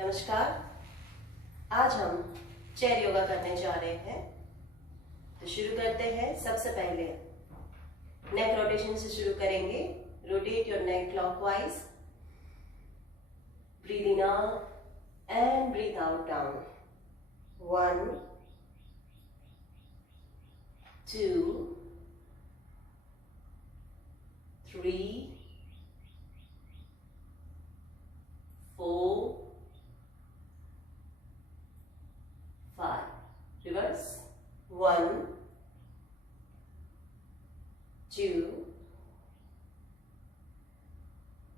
नमस्कार। आज हम चेयर योगा करने जा रहे हैं, तो शुरू करते हैं। सबसे पहले नेक रोटेशन से शुरू करेंगे। Rotate your neck clockwise, breathe in up and breathe out down. 1 2 3 4 5. Reverse. 1 2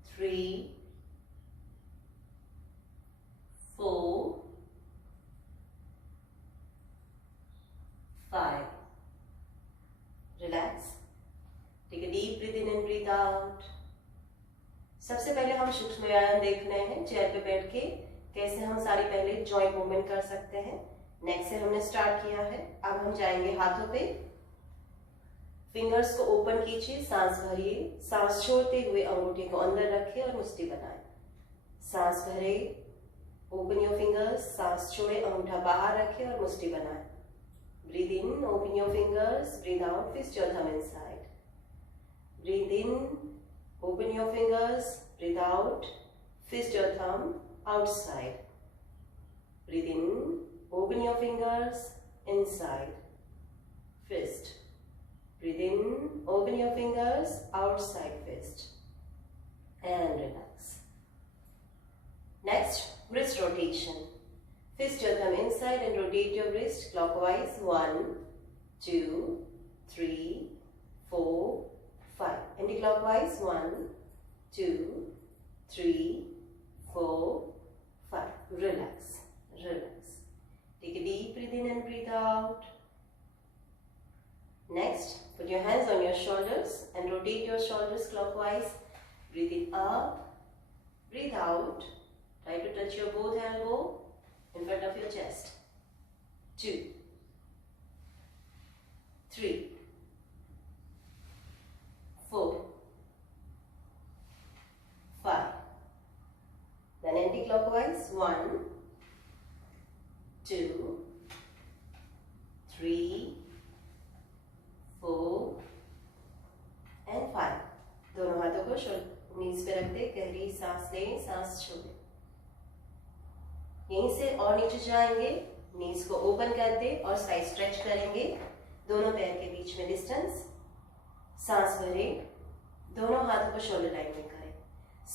3 4 5. Relax. Take a deep breath in and breathe out. सबसे पहले हम सूक्ष्म व्यायाम देख रहे हैं। चेयर पे बैठ के कैसे हम सारी पहले जॉइंट मूवमेंट कर सकते हैं। नेक से हमने स्टार्ट किया है। अब हम जाएंगे हाथों पे। फिंगर्स को ओपन कीजिए, सांस भरिए, सांस छोड़ते हुए अंगूठे को अंदर रखें और मुट्ठी बनाएं। सांस भरे, ओपन योर फिंगर्स, सांस छोड़े, अंगूठा बाहर रखें और मुट्ठी बनाएं। Breathe in, open your fingers, breathe out, twist your thumb inside. Breathe in, open your fingers, breathe out, twist your thumb outside. Breathe in, open your fingers, inside, twist. Breathe in, open your fingers, outside twist. And relax. Next, wrist rotation. Twist your thumb inside and rotate your wrist clockwise. 1 2 3 4 5. Anti-clockwise. 1 2 3 4 5. Relax. Relax. Take a deep breath in and breathe out. Next, put your hands on your shoulders and rotate your shoulders clockwise. Breathe in up, breathe out. Try to touch your both elbow in front of your chest. 2 3 4 5. Then anti-clockwise. 1 2 3 4 and 5. दोनों हाथों को नीज पे रख दे, गहरी सांस लें, सांस छोड़ें। यहीं से और नीचे जाएंगे, नीज को ओपन कर दे और साइड स्ट्रेच करेंगे। दोनों पैर के बीच में डिस्टेंस। सांस भरें, दोनों हाथों को शोल्डर लाइन में करें।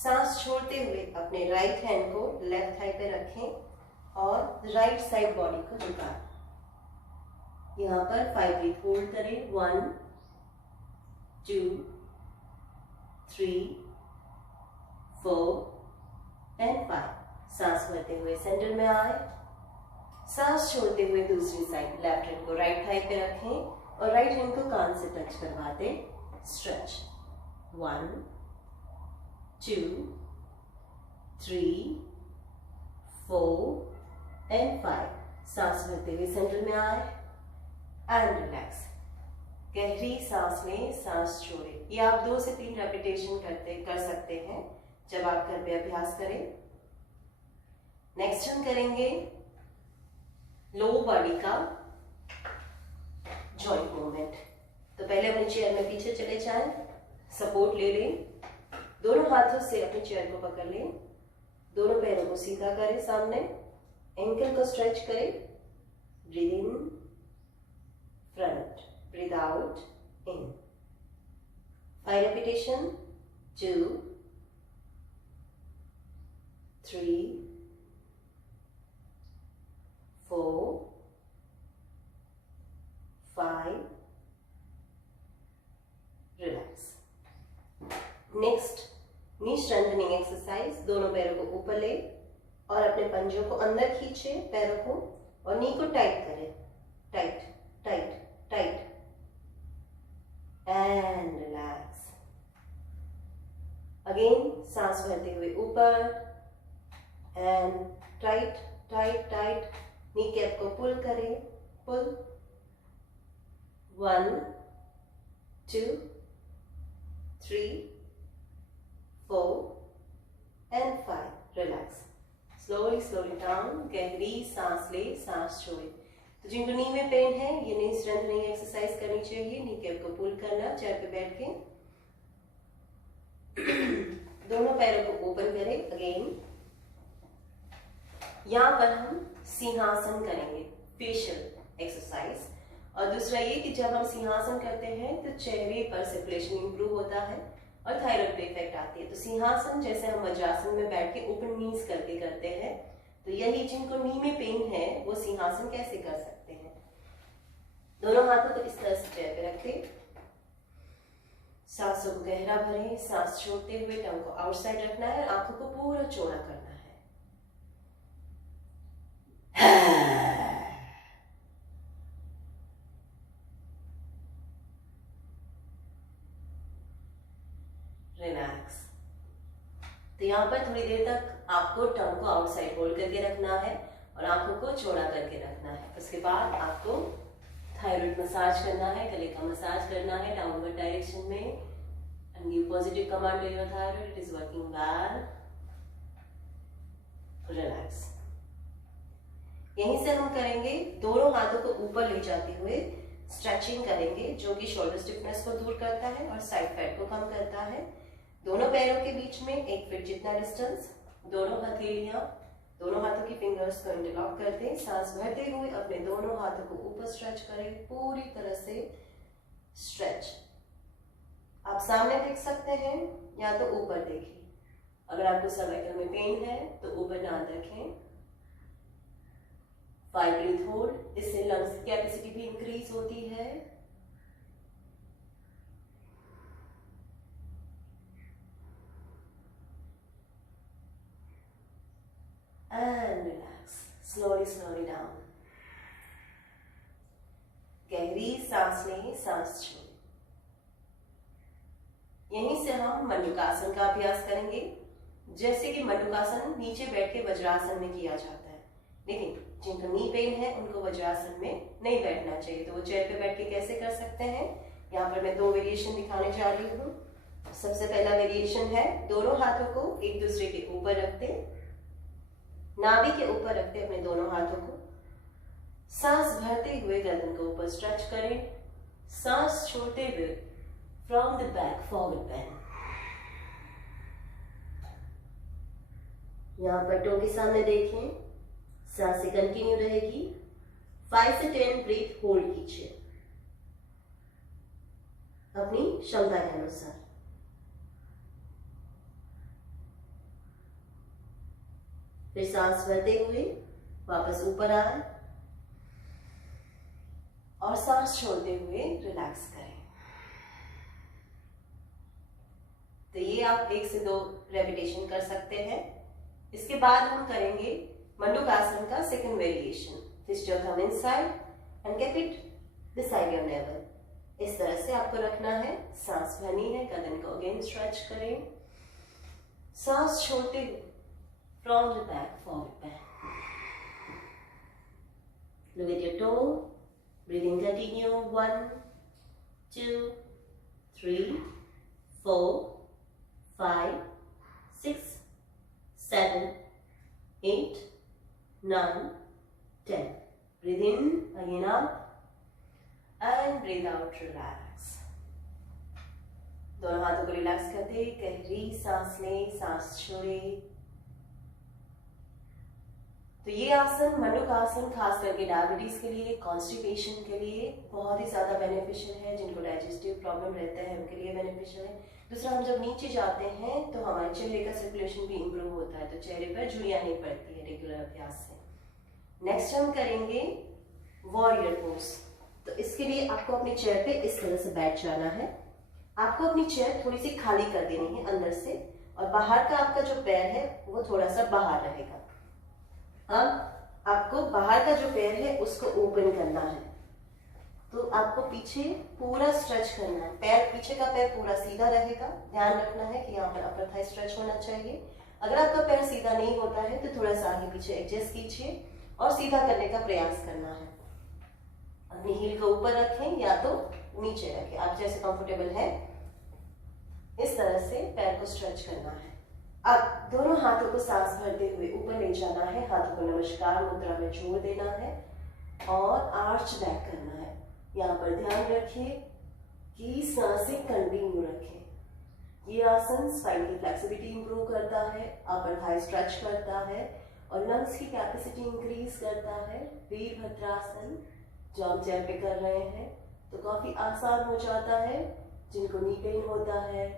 सांस छोड़ते हुए अपने राइट हैंड को लेफ्ट थाई पे रखें और राइट साइड बॉडी को झुकाएं। यहाँ पर 5 ब्रीथ होल्ड करें। 1 2 3 4 एंड 5. सांस भरते हुए सेंटर में आए। सांस छोड़ते हुए दूसरी साइड लेफ्ट हैंड को राइट थाई पे रखें और राइट हैंड को कान से टच करवा दें। स्ट्रेच। 1 2 3 4 एंड 5. सांस भरते हुए सेंटर में आए एंड रिलैक्स। गहरी सांस लें, सांस छोड़ें। ये आप 2 से 3 रेपिटेशन कर सकते हैं जब आप घर पे अभ्यास करें। नेक्स्ट हम करेंगे लोअर बॉडी का जॉइंट मूवमेंट। तो पहले अपनी चेयर में पीछे चले जाएं, सपोर्ट ले लें, दोनों हाथों से अपनी चेयर को पकड़ लें, दोनों पैरों को सीधा करें सामने, एंकल को स्ट्रेच करें। Breathe in front, breathe out in. 5 repetition. 2 3 4 5. Relax. Next, knee strengthening exercise. दोनों पैरों को ऊपर ले और अपने पंजों को अंदर खींचे, पैरों को, और नी को टाइट करें। Tight tight tight and relax. Again सांस भरते हुए ऊपर and tight tight tight. Knee cap को पुल करें, पुल। 1 2 3 4 and 5. Relax. Slowly slowly down, गहरी सांस ले, सांस छोड़े। तो जिनको नी में पेन है, ये नी स्ट्रेंथनिंग एक्सरसाइज करनी चाहिए। नी कैप को पुल करना, चेयर पे बैठ के दोनों पैरों को ओपन करें। अगेन यहां पर हम सिंहासन करेंगे, फेशियल एक्सरसाइज। और दूसरा ये कि जब हम सिंहासन करते हैं तो चेहरे पर सर्कुलेशन इंप्रूव होता है और थायराइड पे इफेक्ट आती है। तो सिंहासन जैसे हम वज्रासन में बैठ के ओपन नीज करके करते हैं, तो यही जिनको नी में पेन है वो सिंहासन कैसे कर सकते हैं। दोनों हाथों को इस तरह से चेयर पे रखें, सांसों को गहरा भरें, सांस छोड़ते हुए टंग को आउटसाइड रखना है और आंखों को पूरा चौड़ा करना है। रिलैक्स। तो यहाँ पर थोड़ी देर तक आपको टंग को आउटसाइड होल्ड करके रखना है और आंखों को चौड़ा करके रखना है। उसके बाद आपको थायराइड मसाज करना है, गले का मसाज करना है डाउनवर्ड डायरेक्शन में, and give positive command to your thyroid, it is working well. Relax. यहीं से हम करेंगे, दोनों हाथों को ऊपर ले जाते हुए स्ट्रेचिंग करेंगे, जो कि शोल्डर स्टिफनेस को दूर करता है और साइड फैट को कम करता है। दोनों पैरों के बीच में 1 फीट जितना डिस्टेंस, दोनों हथेलियां, दोनों हाथों की फिंगर्स को इंटरलॉक कर दें। सांस भरते हुए अपने दोनों हाथों को ऊपर स्ट्रेच करें, पूरी तरह से स्ट्रेच। आप सामने देख सकते हैं या तो ऊपर देखिए। अगर आपको सर्वाइकल में पेन है तो ऊपर ध्यान रखें। 5 ब्रीथ होल्ड, इससे लंग्स की कैपेसिटी भी इंक्रीज होती है। And relax, slowly slowly down. गहरी सांस लें, सांस छोड़ें। यहीं से हम मंडूकासन का अभ्यास करेंगे। जैसे कि मंडूकासन नीचे बैठ के वज्रासन में किया जाता है, लेकिन जिनको नी पेन है उनको वज्रासन में नहीं बैठना चाहिए। तो वो चेयर पे बैठ के कैसे कर सकते हैं, यहाँ पर मैं 2 वेरिएशन दिखाने जा रही हूँ। सबसे पहला वेरिएशन है, दोनों हाथों को एक दूसरे के ऊपर रखते, नाभि के ऊपर रखते अपने दोनों हाथों को। सांस भरते हुए गर्दन को ऊपर स्ट्रेच करें, सांस छोड़ते हुए from the back forward bend. यहां पर टो के सामने देखें, सांसें कंटिन्यू रहेगी। 5 से 10 ब्रीथ होल्ड कीजिए अपनी क्षमता के अनुसार। फिर सांस भरते हुए वापस ऊपर आए और सांस छोड़ते हुए रिलैक्स करें। तो ये आप 1 से 2 रेपिटेशन कर सकते हैं। इसके बाद हम करेंगे मंडूकासन का second variation. Twist your thumb inside and keep it beside your navel। इस तरह से आपको रखना है, सांस भरनी है, गर्दन को अगेन स्ट्रेच करें, सांस छोड़ते हुए from the back forward bend। Look at your toe, breathing continue, 1 2 3 4 5 6 7 8 9 10। Breathe in, again up and breathe out, relax। दोनों हाथों को रिलैक्स करते गहरी सांस लें, सांस छोड़ें। तो ये आसन मंडूकासन खास करके डायबिटीज के लिए, कॉन्स्टिपेशन के लिए बहुत ही ज्यादा बेनिफिशियल है। जिनको डाइजेस्टिव प्रॉब्लम रहता है उनके लिए बेनिफिशियल है। दूसरा, हम जब नीचे जाते हैं तो हमारे चेहरे का सर्कुलेशन भी इंप्रूव होता है, तो चेहरे पर झुर्रियां नहीं पड़ती है रेगुलर अभ्यास से। नेक्स्ट हम करेंगे वॉरियर पोज। तो इसके लिए आपको अपनी चेयर पे इस तरह से बैठ जाना है। आपको अपनी चेयर थोड़ी सी खाली कर देनी है अंदर से, और बाहर का आपका जो पैर है वो थोड़ा सा बाहर रहेगा। अब आपको बाहर का जो पैर है उसको ओपन करना है। तो आपको पीछे पूरा स्ट्रेच करना है, पैर पीछे का पैर पूरा सीधा रहेगा। ध्यान रखना है कि यहाँ पर अपर थाई स्ट्रेच होना चाहिए। अगर आपका पैर सीधा नहीं होता है तो थोड़ा सा आगे पीछे एडजस्ट कीजिए और सीधा करने का प्रयास करना है। अपनी हील को ऊपर रखें या तो नीचे रखें, आप जैसे कंफर्टेबल है। इस तरह से पैर को स्ट्रेच करना है। अब दोनों हाथों को सांस भरते हुए ऊपर ले जाना है, हाथों को नमस्कार मुद्रा में जोड़ देना है और आर्च बैक करना है। यहाँ पर ध्यान रखिए कि सांसें कंटिन्यू रखें। ये आसन स्पाइन की फ्लेक्सिबिलिटी इंप्रूव करता है, अपर थाई स्ट्रेच करता है और लंग्स की कैपेसिटी इंक्रीज करता है। वीरभद्रासन जो हम चेयर पे कर रहे हैं तो काफी आसान हो जाता है। जिनको नी पेन होता है,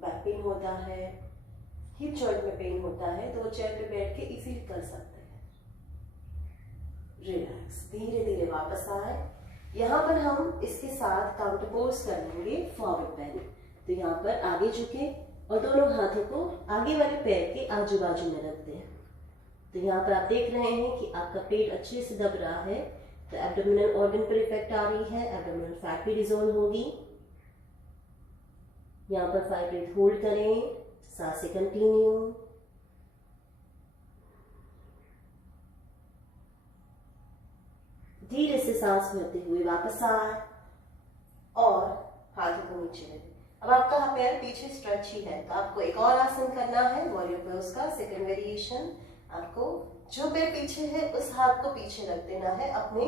बैक पेन होता है, हिप जॉइंट में पेन होता है तो वो चेयर पे बैठ के इजीली कर सकते हैं। रिलैक्स, धीरे धीरे वापस आए। यहाँ पर हम इसके साथ काउंटर पोज कर लेंगे फॉरवर्ड बेंड। तो यहाँ पर आगे झुके और दोनों हाथों को आगे वाले पैर के आजू बाजू में रख दें। तो यहाँ पर आप देख रहे हैं कि आपका पेट अच्छे से दब रहा है, तो एब्डोमिनल ऑर्गन पर इफेक्ट आ रही है, एब्डोमिनल फैट भी डिसॉल्व होगी। यहाँ पर 5 ब्रेथ होल्ड करें, सांसें कंटिन्यू। धीरे से सांस भरते हुए वापस आए और हाथों को नीचे रखें। अब आपका पैर पीछे स्ट्रेच ही है तो आपको एक और आसन करना है, वॉरियर पोज का सेकंड वेरिएशन। आपको जो पैर पीछे है उस हाथ को पीछे रख देना है अपने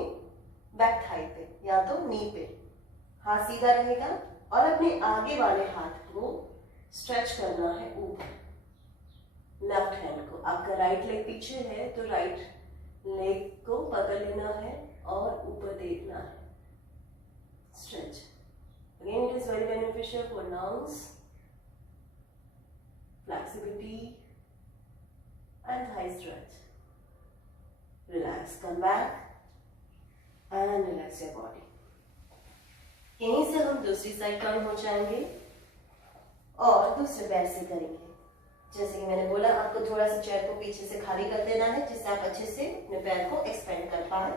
बैक थाई पे या तो नी पे। हाथ सीधा रहेगा और अपने आगे वाले हाथ को स्ट्रेच करना है ऊपर। लेफ्ट हैंड को, आपका राइट लेग पीछे है तो राइट लेग को पकड़ लेना है और ऊपर देखना है। Stretch again, it is very beneficial for lungs, flexibility and thigh stretch. Relax, come back and relax your body. यहीं से हम दूसरी साइड टर्न हो जाएंगे और दूसरे पैर से करेंगे। जैसे कि मैंने बोला, आपको थोड़ा सा चेयर को पीछे से खाली कर देना है जिससे आप अच्छे से अपने पैर को एक्सपेंड कर पाए।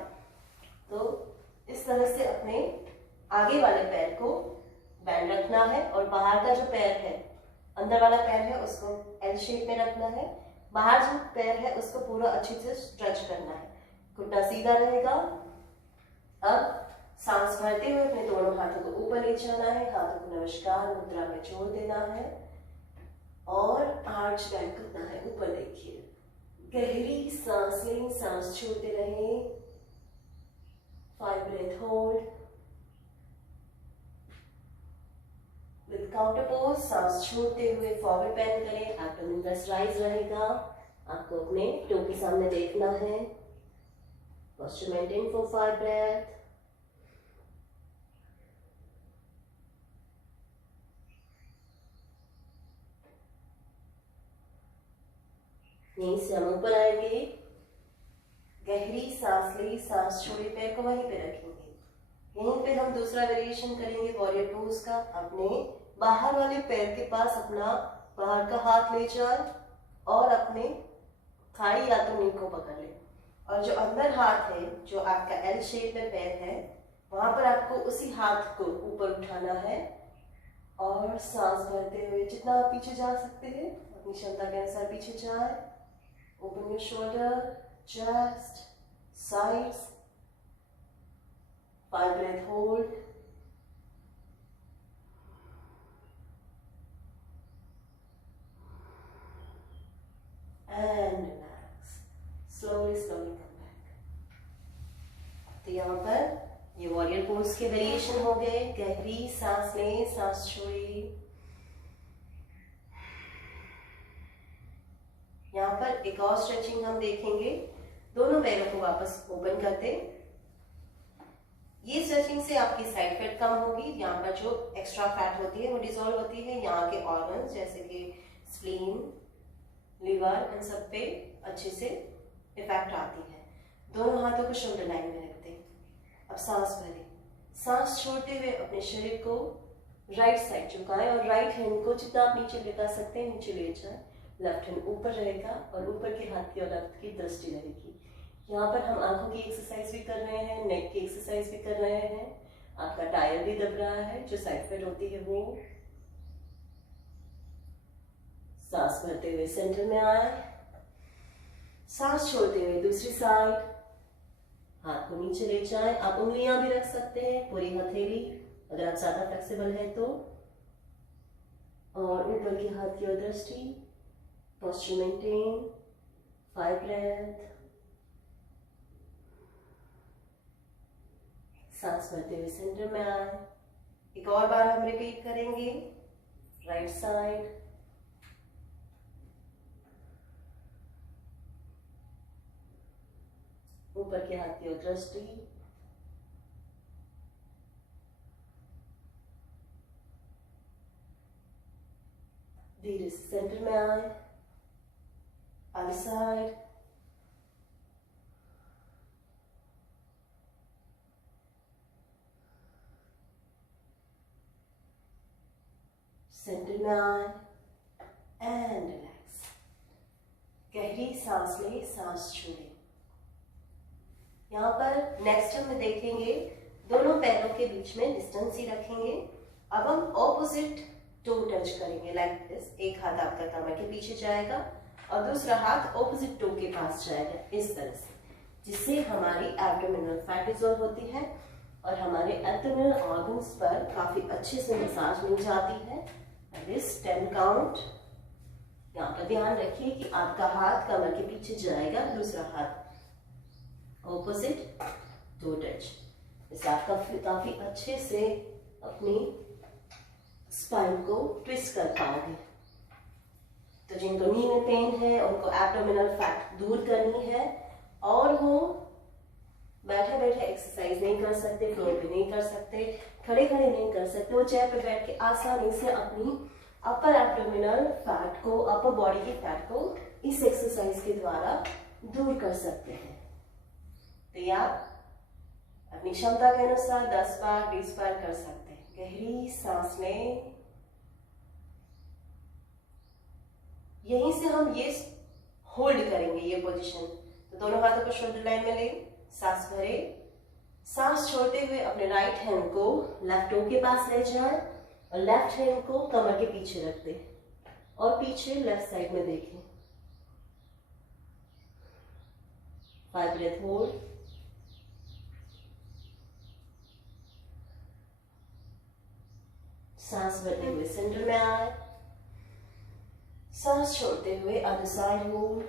तो इस तरह से अपने आगे वाले पैर को बैंड रखना है और बाहर का जो पैर है, अंदर वाला पैर है उसको एल शेप में रखना है। बाहर जो पैर है उसको पूरा अच्छे से स्ट्रेच करना है। घुटना सीधा रहेगा। अब सांस भरते हुए अपने दोनों हाथों को ऊपर ले जाना है, हाथों को नमस्कार मुद्रा में जोड़ देना है और आर्च बैक करना है। ऊपर देखिए, गहरी सांस लें, सांस छोड़ते रहें। 5 breath hold with counter pose. सांस छोड़ते हुए फॉरवर्ड बेंड करें, एब्डोमेन ब्रेस्ट राइज रहेगा। आपको अपने टो के सामने देखना है। Posture maintain for 5 breath. यहीं से हम ऊपर आएंगे, गहरी सांस ली, सांस छोड़ी, पैर को वहीं पे रखेंगे। यहीं पे हम दूसरा वेरिएशन करेंगे वॉरियर पोज का। अपने बाहर वाले पैर के पास अपना बाहर का हाथ ले जाए और अपने थाई या तो नी को पकड़ ले और जो अंदर हाथ है, जो आपका एल शेप में पैर है, वहां पर आपको उसी हाथ को ऊपर उठाना है और सांस भरते हुए जितना आप पीछे जा सकते हैं अपनी क्षमता के अनुसार पीछे जाए। Open your shoulder, chest, sides. 5 breath hold. And relax. Slowly, slowly come back. तो यहाँ पर ये वॉरियर पोज के वेरिएशन हो गए। गहरी सांस लें, सांस छोड़िए। यहाँ पर एक और स्ट्रेचिंग हम देखेंगे। दोनों पैरों को वापस ओपन करते। ये स्ट्रेचिंग से आपकी साइड फैट कम होगी। यहाँ पर जो एक्स्ट्रा फैट होती है वो डिसॉल्व होती है। यहाँ के ऑर्गन्स जैसे कि स्प्लीन, लिवर, इन सब पे अच्छे से इफेक्ट आती है। दोनों हाथों को शोल्डर लाइन में रखते। अब सांस भरें। सांस छोड़ते हुए अपने शरीर को राइट साइड झुकाएं और राइट हैंड को जितना आप नीचे लेटा सकते हैं नीचे ले जाएं। लेफ्ट हैंड ऊपर रहेगा और ऊपर के हाथ की और लेफ्ट की दृष्टि रहेगी। यहाँ पर हम आंखों की एक्सरसाइज भी कर रहे हैं, नेक की एक्सरसाइज भी कर रहे हैं। आपका टायर भी दब रहा है, जो साइड फैट होती है वो। सांस भरते हुए सेंटर में आए, सांस छोड़ते हुए दूसरी साइड, हाथ को नीचे ले जाएं। आप उंगलियां भी रख सकते हैं, पूरी हथेली अगर आप ज्यादा फ्लेक्सिबल है तो, और ऊपर के हाथ की ओर दृष्टि। Posture maintain, 5 breath. सांस भरते हुए सेंटर में आए। एक और बार हम रिपीट करेंगे। राइट साइड, ऊपर के हाथ की ओर दृष्टि, धीरे से सेंटर में आए। अदर साइड, सेंटर में आए एंड रिलैक्स। गहरी सांस ले, सांस छोड़े। यहाँ पर नेक्स्ट हम देखेंगे, दोनों पैरों के बीच में डिस्टेंस ही रखेंगे। अब हम ऑपोजिट टो टच करेंगे लाइक दिस। एक हाथ आपका कमर के पीछे जाएगा और दूसरा हाथ ऑपोजिट टो के पास जाएगा इस तरह से, जिससे हमारी एब्डोमिनल फैट डिसॉल्व होती है और हमारे एब्डोमिनल ऑर्गन्स पर काफी अच्छे से मसाज मिल जाती है। This 10 count. यहाँ पर ध्यान रखिए कि आपका हाथ कमर के पीछे जाएगा, दूसरा हाथ ऑपोजिट टो टच। इससे आप काफी अच्छे से अपनी स्पाइन को ट्विस्ट कर पाओगे। तो जिनको नी में पेन है, उनको एब्डोमिनल फैट दूर करनी है और वो बैठे बैठे एक्सरसाइज नहीं कर सकते, फ्लोर पे नहीं कर सकते, खड़े खड़े नहीं कर सकते, वो चेयर पे बैठ के आसानी से अपनी अपर एब्डोमिनल फैट को, अपर बॉडी की फैट को इस एक्सरसाइज के द्वारा दूर कर सकते हैं। तो ये आप अपनी क्षमता के अनुसार 10 बार 20 बार कर सकते हैं। गहरी सांस लें। यहीं से हम ये होल्ड करेंगे, ये पोजीशन। तो दोनों हाथों को शोल्डर लाइन में लें, सांस भरे। सांस छोड़ते हुए अपने राइट हैंड को लेफ्ट टो के पास ले जाएं और लेफ्ट हैंड को कमर के पीछे रख दें और पीछे लेफ्ट साइड में देखें। 5 ब्रेथ होल्ड। सांस भरते हुए सेंटर में आए, सांस छोड़ते हुए अदर साइड होल्ड।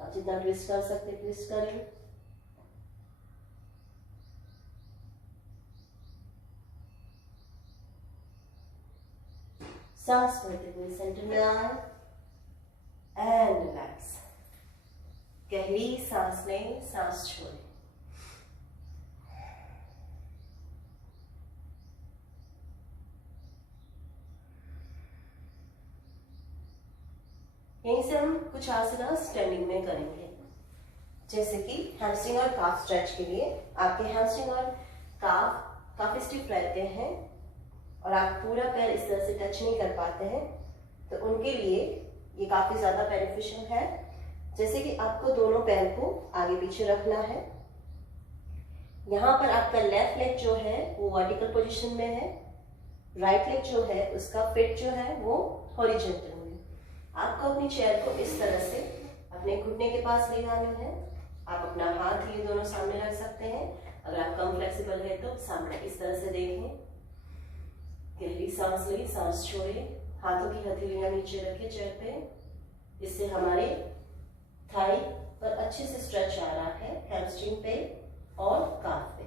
आप जितना ट्विस्ट कर सकते ट्विस्ट करें। सांस भरते हुए सेंटर में आए एंड रिलैक्स। गहरी सांस लें, सांस छोड़ें। यहीं से हम कुछ आसना स्टैंडिंग में करेंगे, जैसे कि हैमस्ट्रिंग और काफ स्ट्रेच के लिए। आपके हैमस्ट्रिंग और काफ काफी स्टिफ रहते हैं और आप पूरा पैर इस तरह से टच नहीं कर पाते हैं, तो उनके लिए ये काफी ज्यादा बेनिफिशियल है। जैसे कि आपको दोनों पैर को आगे पीछे रखना है। यहाँ पर आपका लेफ्ट लेग जो है वो वर्टिकल पोजीशन में है, राइट लेग जो है उसका फिट जो है वो हॉरिजॉन्टल में। आपको अपनी चेयर को इस तरह से अपने घुटने के पास ले जाना है। आप अपना हाथ ये दोनों सामने रख सकते हैं। अगर आप कम फ्लेक्सिबल है तो सामने इस तरह से देखें। गहरी सांस लें, सांस छोड़ें। हाथों की हथेलियां नीचे रखें चेयर पे। इससे हमारे थाई पर अच्छे से स्ट्रेच आ रहा है, हैमस्ट्रिंग पे और काफ पे,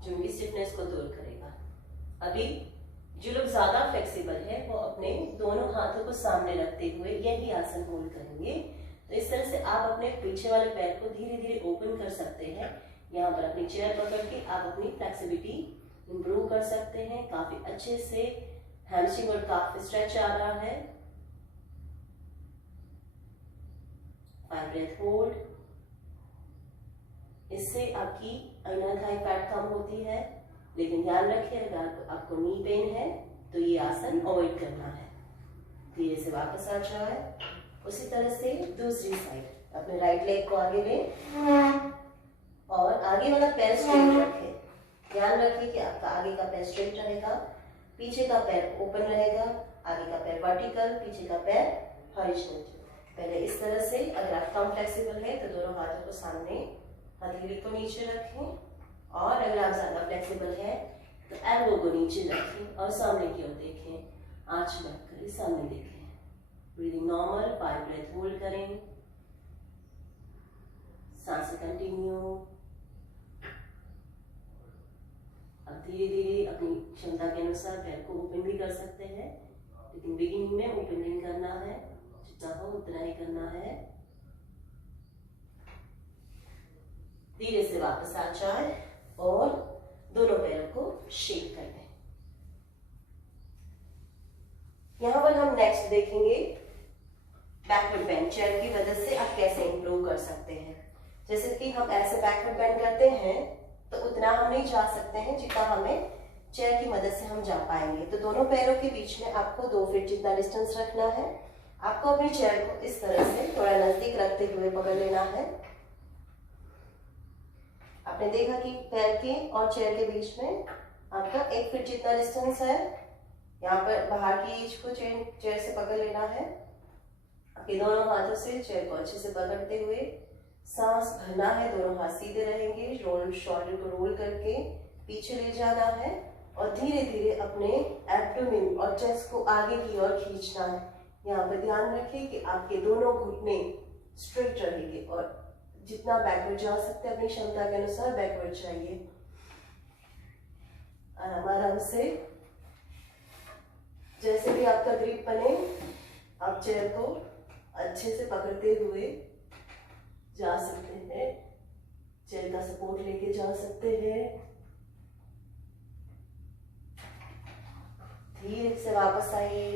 जो उनकी स्टिफनेस को दूर करेगा। अभी जो लोग ज्यादा फ्लेक्सिबल है वो अपने दोनों हाथों को सामने रखते हुए यही आसन होल्ड करेंगे। तो इस तरह से आप अपने पीछे वाले पैर को धीरे धीरे ओपन कर सकते हैं। यहाँ पर अपनी चेयर पकड़ के आप अपनी फ्लेक्सिबिलिटी इंप्रूव कर सकते हैं। काफी अच्छे से हैमस्ट्रिंग और काफ स्ट्रेच आ रहा है। 5 ब्रेथ होल्ड। इससे आपकी इनर थाई फैट कम होती है, लेकिन ध्यान रखिए अगर आपको नी पेन है तो ये आसन अवॉइड करना है। धीरे से वापस आ जाए। उसी तरह से दूसरी साइड अपने राइट लेग को आगे लें और आगे वाला पैर स्ट्रेट रखें। ध्यान रखिए कि आपका आगे का पैर स्ट्रेट रहेगा, पीछे का पैर ओपन रहेगा। आगे का पैर वर्टिकल, पीछे का पैर हॉरिजॉन्टल। पहले इस तरह से, अगर आप कम फ्लेक्सिबल है तो दोनों हाथों को सामने, हथेली को नीचे रखें। और अगर आप ज्यादा फ्लेक्सिबल है तो एल्बो को नीचे रखें और सामने की ओर देखें, आंच बंद करें, सामने देखें। ब्रीदिंग नॉर्मल, 5 ब्रेथ होल्ड करें, सांसें कंटिन्यू। अब धीरे धीरे अपनी क्षमता के अनुसार पैर को ओपन भी कर सकते हैं, लेकिन बिगिनिंग में ओपन नहीं करना है, जितना हो उतना ही करना है। धीरे से वापस आ जाए और दोनों पैरों को शेक कर लें। यहां पर हम नेक्स्ट देखेंगे बैकवर्ड बेंड। चेयर की मदद से आप कैसे इंप्रूव कर सकते हैं। जैसे कि हम ऐसे बैकवर्ड बेंड करते हैं तो उतना हम नहीं जा सकते हैं जितना हमें चेयर की मदद से हम जा पाएंगे। तो दोनों पैरों के बीच में आपको 2 फीट जितना डिस्टेंस रखना है। आपको अपनी चेयर को इस तरह से थोड़ा नजदीक रखते हुए पकड़ लेना है। आपने देखा कि पैर के और चेयर के बीच में आपका 1 फीट जितना डिस्टेंस है। यहाँ पर बाहर की एज को चेयर से पकड़ लेना है। आपके दोनों हाथों से चेयर को अच्छे से पकड़ते हुए सांस भरना है। दोनों हाथ सीधे रहेंगे। रोल शोल्डर को रोल करके पीछे ले जाना है और धीरे धीरे अपने एब्डोमेन और चेस्ट को आगे की ओर खींचना है। यहाँ पर ध्यान रखें कि आपके दोनों घुटने स्ट्रेट रहेंगे और जितना बैकवर्ड जा सकते हैं अपनी क्षमता के अनुसार बैकवर्ड जाइए। आराम आराम से, जैसे भी आपका ग्रिप बने, आप चेयर को अच्छे से पकड़ते हुए जा सकते हैं। चेयर का सपोर्ट लेके जा सकते हैं। धीरे से वापस आइए।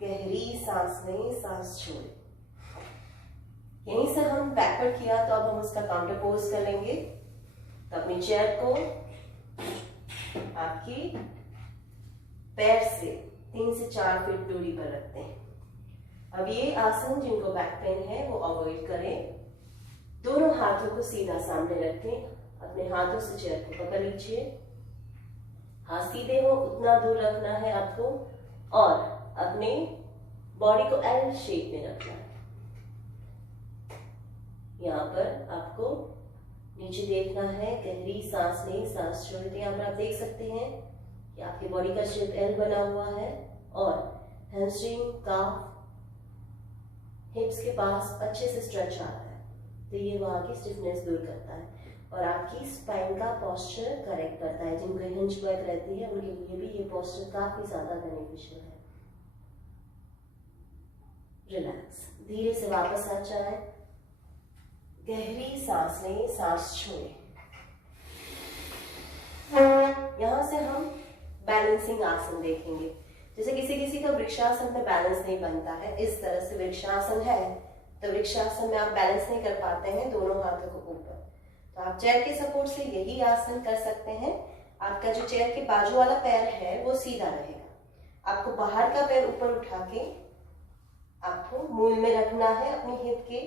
गहरी सांस लें, सांस छोड़ें। यहीं से हम बैकवर्ड किया तो अब हम उसका काउंटर पोज कर लेंगे। तो अपनी चेयर को आपकी पैर से 3 से 4 फीट दूरी पर रखते हैं। अब ये आसन जिनको बैक पेन है वो अवॉइड करें। दोनों हाथों को सीधा सामने रखें। अपने हाथों से चेयर को पकड़ लीजिए। हाथ सीधे हो उतना दूर रखना है आपको और अपने बॉडी को एल शेप में रखना है। यहाँ पर आपको नीचे देखना है। गहरी सांस लें, सांस छोड़ते। यहाँ पर आप देख सकते हैं कि आपकी बॉडी का शेप एल बना हुआ है और हैमस्ट्रिंग, काफ, हिप्स के पास अच्छे से स्ट्रेच आ रहा है। तो ये वहाँ की स्टिफनेस दूर करता है और आपकी स्पाइन का पोस्चर करेक्ट करता है। जिनको हिंज बैक रहती है उनके लिए भी ये पोस्चर काफी ज्यादा बेनिफिशियल है। रिलैक्स, धीरे से वापस आ जाए। गहरी सांस लें, सांस छोड़ें। यहां से हम बैलेंसिंग आसन देखेंगे। जैसे किसी किसी का वृक्षासन में बैलेंस नहीं बनता है, इस तरह से वृक्षासन है तो वृक्षासन में आप बैलेंस नहीं कर पाते हैं दोनों हाथों को ऊपर, तो आप चेयर के सपोर्ट से यही आसन कर सकते हैं। आपका जो चेयर के बाजू वाला पैर है वो सीधा रहेगा। आपको बाहर का पैर ऊपर उठा के आपको मूल में रखना है, अपनी हिप के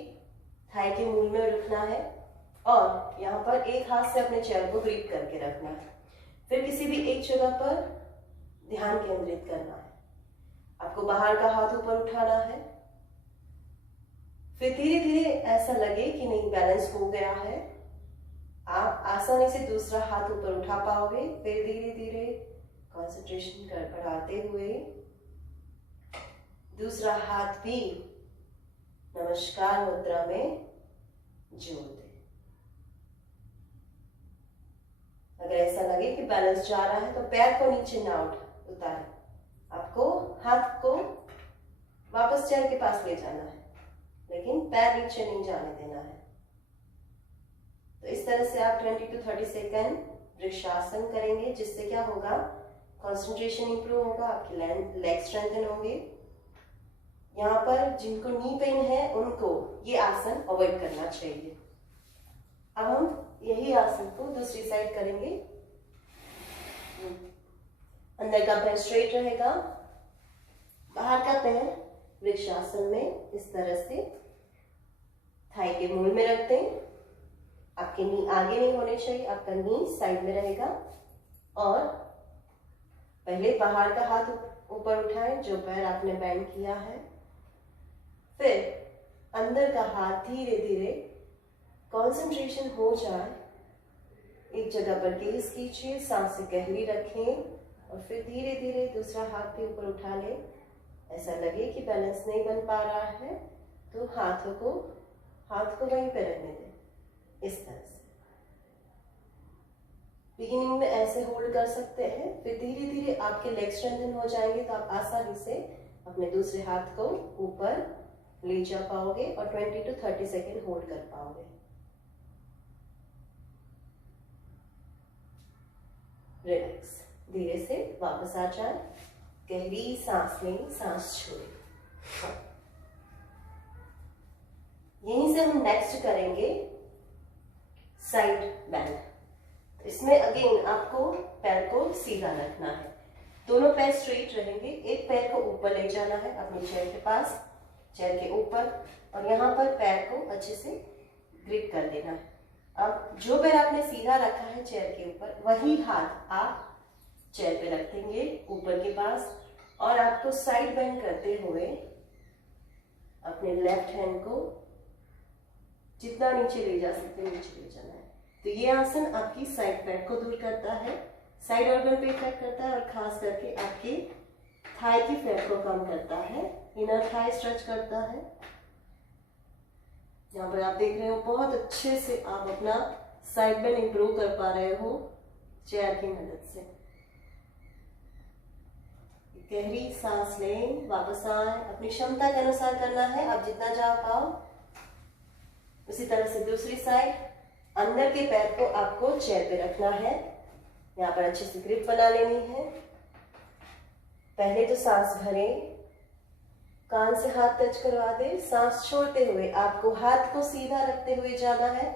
थाई के मूल में रखना है और यहाँ पर एक हाथ से अपने चेयर को ग्रिप करके रखना है। फिर किसी भी एक जगह पर ध्यान केंद्रित करना है। आपको बाहर का हाथ ऊपर उठाना है। फिर धीरे धीरे ऐसा लगे कि नहीं बैलेंस हो गया है, आप आसानी से दूसरा हाथ ऊपर उठा पाओगे। फिर धीरे धीरे कंसंट्रेशन कर बढ़ाते हुए दूसरा हाथ भी नमस्कार मुद्रा में जोड़ दें। अगर ऐसा लगे कि बैलेंस जा रहा है तो पैर को नीचे ना उतारें, आपको हाथ को वापस चेयर के पास ले जाना है, लेकिन पैर नीचे नहीं जाने देना है। तो इस तरह से आप 20 to 30 सेकेंड वृक्षासन करेंगे, जिससे क्या होगा, कंसंट्रेशन इंप्रूव होगा, आपकी लेग स्ट्रेंथन होंगे। यहाँ पर जिनको नी पेन है उनको ये आसन अवॉइड करना चाहिए। अब हम यही आसन को दूसरी साइड करेंगे। अंदर का पैर स्ट्रेट रहेगा, बाहर का पैर वृक्षासन में इस तरह से थाई के मूल में रखते हैं। आपके नी आगे नहीं होने चाहिए, आपका नी साइड में रहेगा और पहले बाहर का हाथ ऊपर उठाएं जो पैर आपने बेंड किया है। फिर अंदर का हाथ धीरे धीरे कंसंट्रेशन हो जाए एक जगह पर गेज कीजिए, सांसें गहरी रखें और फिर धीरे धीरे दूसरा हाथ भी ऊपर उठा लें। ऐसा लगे कि बैलेंस नहीं बन पा रहा है तो हाथ को वहीं पे रहने दें, इस तरह से। बिगिनिंग में ऐसे होल्ड कर सकते हैं, फिर धीरे धीरे आपके लेग स्ट्रेंथन हो जाएंगे तो आप आसानी से अपने दूसरे हाथ को ऊपर ले जा पाओगे और 20 to 30 सेकेंड होल्ड कर पाओगे। रिलैक्स, धीरे से वापस आ जाए, गहरी सांस लें, सांस छोड़ें। यहीं से हम नेक्स्ट करेंगे साइड बेंड। इसमें अगेन आपको पैर को सीधा रखना है, दोनों पैर स्ट्रेट रहेंगे, एक पैर को ऊपर ले जाना है अपने चेयर के पास, चेयर के ऊपर, और यहाँ पर पैर को अच्छे से ग्रिप कर देना है। अब जो पैर आपने सीधा रखा है चेयर के ऊपर, वही हाथ आप चेयर पे रख देंगे ऊपर के पास, और आपको साइड बेंड करते हुए अपने लेफ्ट हैंड को जितना नीचे ले जा सकते हैं नीचे ले जाना है। तो ये आसन आपकी साइड पैक को दूर करता है, साइड ऑर्गन पे इफेक्ट करता है, और खास करके आपके थाई की फैट को कम करता है, इनर थाई स्ट्रेच करता है। यहाँ पर आप देख रहे हो बहुत अच्छे से आप अपना साइड बेंड इंप्रूव कर पा रहे हो चेयर की मदद से। गहरी सांस लें, वापस आए, अपनी क्षमता के अनुसार करना है, आप जितना जा पाओ। उसी तरह से दूसरी साइड, अंदर के पैर को आपको चेयर पे रखना है, यहाँ पर अच्छे से ग्रिप बना लेनी है। पहले तो सांस भरें, कान से हाथ टच करवा दे, सांस छोड़ते हुए आपको हाथ को सीधा रखते हुए जाना है।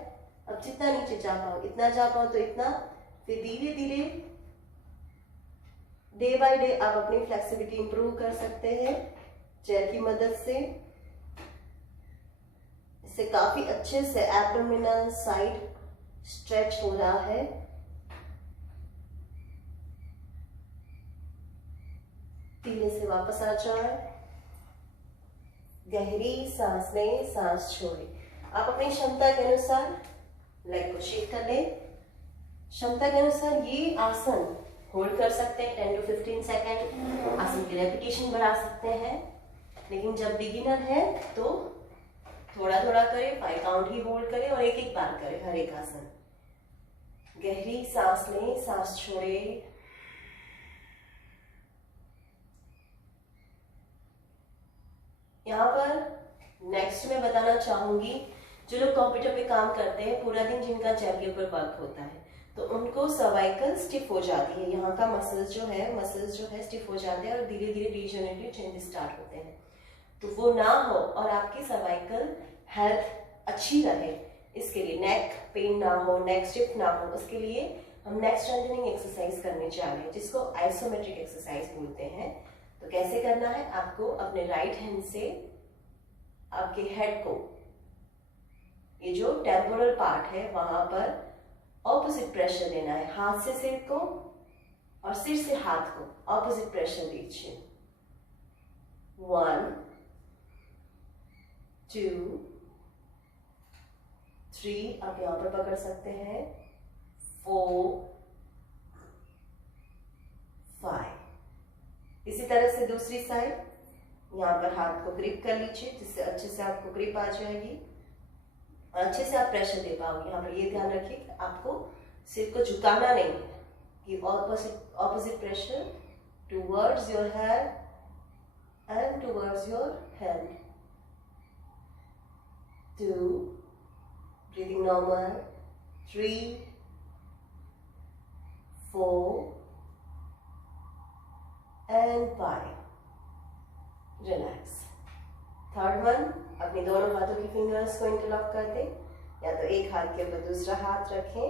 अब जितना नीचे जा पाओ इतना जा पाओ तो इतना, फिर धीरे धीरे डे बाय डे आप अपनी फ्लेक्सिबिलिटी इंप्रूव कर सकते हैं चेयर की मदद से। इससे काफी अच्छे से एब्डोमिनल साइड स्ट्रेच हो रहा है। धीरे से वापस आ जाए, गहरी सांस लें, सांस छोड़ें। आप अपनी क्षमता के अनुसार लेग को शेक कर लें। क्षमता के अनुसार ये आसन होल्ड कर सकते हैं 10 to 15 सेकेंड, आसन की रेपिटेशन बढ़ा सकते हैं। लेकिन जब बिगिनर है तो थोड़ा थोड़ा करें, 5 काउंट ही होल्ड करें और एक एक बार करें हर एक आसन। गहरी सांस लें, सांस छोड़ें। यहाँ पर नेक्स्ट मैं बताना चाहूंगी, जो लोग कंप्यूटर पे काम करते हैं पूरा दिन, जिनका चेयर के ऊपर वर्क होता है, तो उनको सर्वाइकल स्टिफ हो जाती है। यहाँ का मसल्स जो है स्टिफ हो जाते हैं और धीरे धीरे डिजेनरेटिव चेंजेस स्टार्ट होते हैं। तो वो ना हो और आपकी सर्वाइकल हेल्थ अच्छी रहे, इसके लिए नेक पेन ना हो, नेक स्टिफ ना हो, उसके लिए हम नेक स्ट्रेंथनिंग एक्सरसाइज करने जा रहे हैं, जिसको आइसोमेट्रिक एक्सरसाइज बोलते हैं। तो कैसे करना है, आपको अपने राइट हैंड से आपके हेड को, ये जो टेम्पोरल पार्ट है वहां पर ऑपोजिट प्रेशर देना है, हाथ से सिर को और सिर से हाथ को ऑपोजिट प्रेशर दीजिए। 1 2 3, आप यहां पर पकड़ सकते हैं, 4 5। इसी तरह से दूसरी साइड, यहाँ पर हाथ को ग्रिप कर लीजिए जिससे अच्छे से आपको ग्रिप आ जाएगी और अच्छे से आप प्रेशर दे पाओगे। यहाँ पर ये ध्यान रखिए कि आपको सिर को झुकाना नहीं है, कि opposite pressure towards your head and towards your hand. 2, breathing normal, 3 4 and 5, relax. Third one, अपने दोनों हाथों की फिंगर्स को इंटरलॉक कर दें, या तो एक हाथ के ऊपर दूसरा हाथ रखें,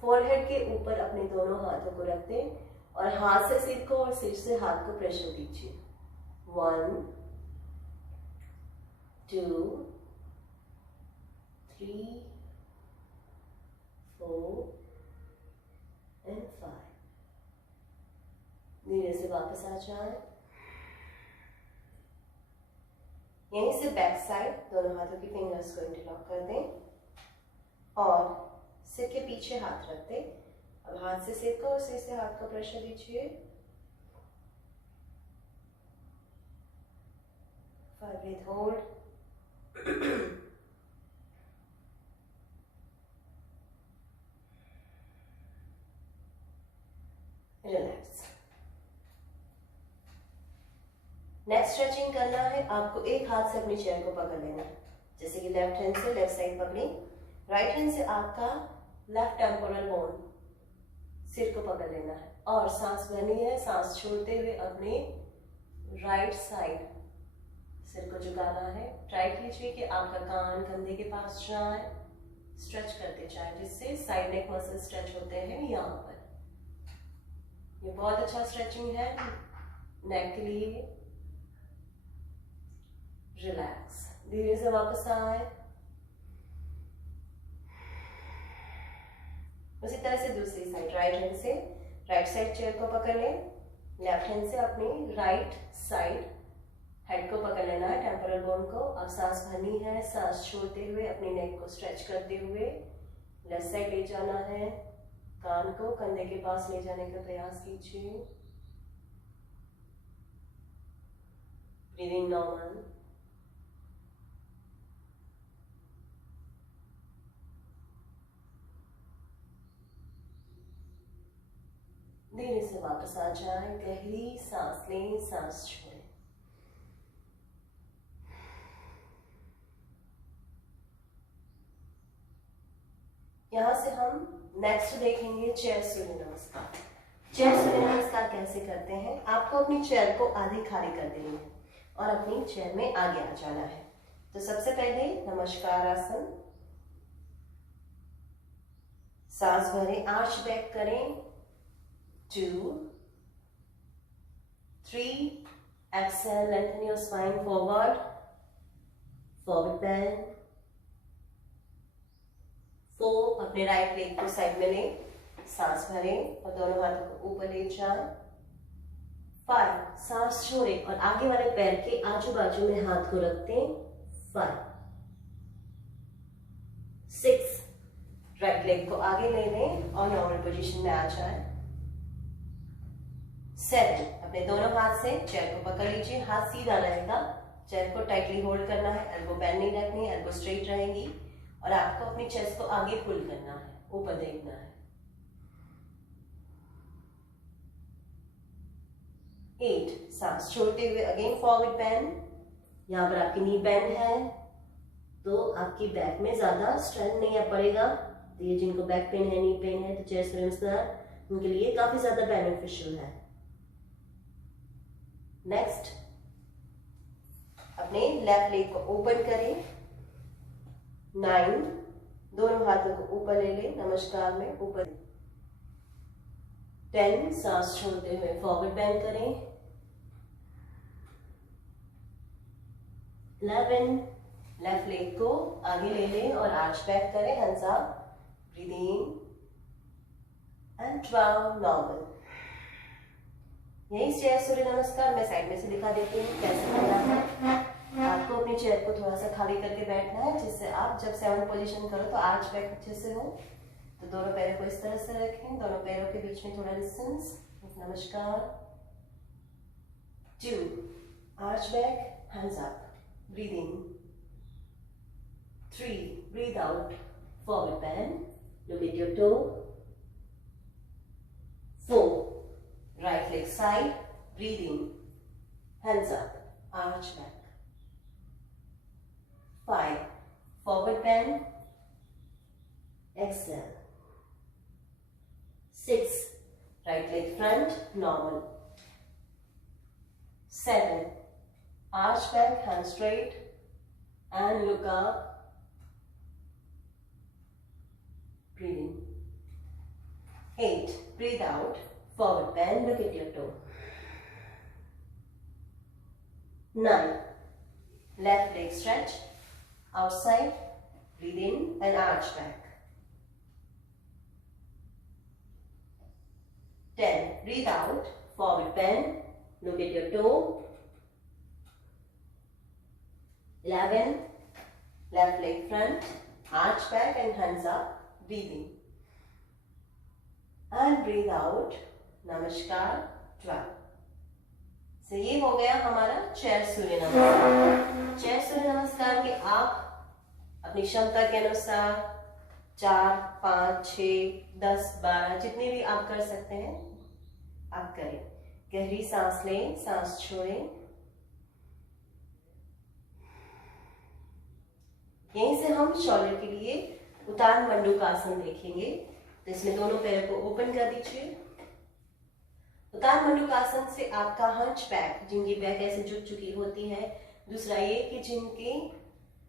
फोरहेड के ऊपर अपने दोनों हाथों को रख दें और हाथ से सिर को और सिर से हाथ को प्रेशर दीजिए। 1 2 3 4 and 5। धीरे से वापस आ जाए। यहीं से बैक साइड दोनों हाथों की फिंगर्स को इंटरलॉक कर दें और सिर के पीछे हाथ रखते, अब हाथ से सिर को और सिर से हाथ को प्रेशर दीजिए। 5 breath hold, relax. Next stretching करना है, आपको एक हाथ से अपनी चेयर को पकड़ लेना है, जैसे कि लेफ्ट हैंड से लेफ्ट साइड पकड़ी, राइट हैंड से आपका लेफ्ट टेम्पोरल बोन सिर को पकड़ लेना है और सांस भरनी है। सांस छोड़ते हुए अपने राइट साइड सिर को झुकाना है। ट्राई कीजिए कि आपका कान कंधे के पास जाए, स्ट्रेच करते जाए, जिससे साइड नेक मसल स्ट्रेच होते हैं यहाँ पर। ये बहुत अच्छा स्ट्रेचिंग है नेक के लिए। रिलैक्स, धीरे से वापस आए। उसी तरह से दूसरी साइड, राइट हैंड से राइट साइड चेयर को पकड़ लें, लेफ्ट हैंड से अपनी राइट साइड हेड को पकड़ लेना है, टेम्पोरल बोन को। अब सांस भरनी है, सांस छोड़ते हुए अपनी नेक को स्ट्रेच करते हुए लेफ्ट साइड ले जाना है, कान को कंधे के पास ले जाने का प्रयास कीजिए। Breathing normal. धीरे से वापस आ जाए, गहरी सांस लें, सांस छोड़ें। यहां से हम नेक्स्ट देखेंगे चेयर सूर्य नमस्कार। चेयर सूर्य नमस्कार कैसे करते हैं? आपको अपनी चेयर को आधी खाली कर देनी है और अपनी चेयर में आगे आ जाना है। तो सबसे पहले नमस्कार आसन, सांस भरें, आर्च बैक करें, 2, 3, exhale, lengthen your spine forward, forward bend, 4, अपने राइट लेग को साइड में लें, सांस भरें और दोनों हाथों को ऊपर ले जाएं, 5, सांस छोड़ें और आगे वाले पैर के आजू बाजू में हाथ को रखते हैं, 5, 6, राइट लेग को आगे ले लें और नॉर्मल पोजीशन में आ जाएं, 7, अपने दोनों हाथ से चेयर को पकड़ लीजिए, हाथ सीधा रहेगा, चेयर को टाइटली होल्ड करना है, एल्बो बेंड नहीं रखनी, एल्बो स्ट्रेट रहेंगी और आपको अपनी चेस्ट को आगे पुल करना है, ऊपर देखना है। 8, सांस छोड़ते हुए अगेन फॉरवर्ड बेंड, यहाँ पर आपकी नी बेंड है तो आपकी बैक में ज्यादा स्ट्रेंथ नहीं पड़ेगा। तो ये जिनको बैक पेन है, नी पेन है, तो चेयर सूर्य नमस्कार उनके लिए काफी ज्यादा बेनिफिशियल है। नेक्स्ट, अपने लेफ्ट लेग को ओपन करें, 9, दोनों हाथों को ऊपर ले लें, नमस्कार में ऊपर, 10, सांस छोड़ते हुए फॉरवर्ड बेंड करें, 11, लेफ्ट लेग को आगे ले लें और आर्च बैक करें, hands up, breathe in and 12, normal. यही चेयर सूर्य नमस्कार मैं साइड में से दिखा देती हूँ कैसे करना है। आपको अपनी चेयर को थोड़ा सा खाली करके बैठना है, जिससे आप जब 7 पोजीशन करो तो आर्च बैक अच्छे से हो। तो दोनों पैरों को इस तरह से रखें, दोनों पैरों के बीच में थोड़ा distance, namaskar, 2, arch back, hands up, breathe in, 3, breathe out, forward bend, look at your toe, 4, right leg side, breathe in, hands up, arch back, 5, forward bend, exhale, 6, right leg front, normal, 7, arch back, hands straight and look up, breathe in, 8, breathe out, forward bend, look at your toe, 9, left leg stretch, outside, breathe in and arch back, 10, breathe out, forward bend, look at your toe, 11, left leg front, arch back and hands up, breathe in, and breathe out namaskar 12। तो ये हो गया हमारा chair Surya नमस्कार। Chair Surya नमस्कार के आप अपनी क्षमता के अनुसार 4, 5, 6, 10, 12 जितने भी आप कर सकते हैं आप करें। गहरी सांस लें, सांस छोड़ें। यहीं से हम शोल्डर के लिए उत्तान मंडूकासन देखेंगे। तो इसमें दोनों पैरों को ओपन कर दीजिए। उत्तान मंडूकासन से आपका हंच बैक, जिनकी बैक ऐसे झुक चुकी होती है, दूसरा ये कि जिनके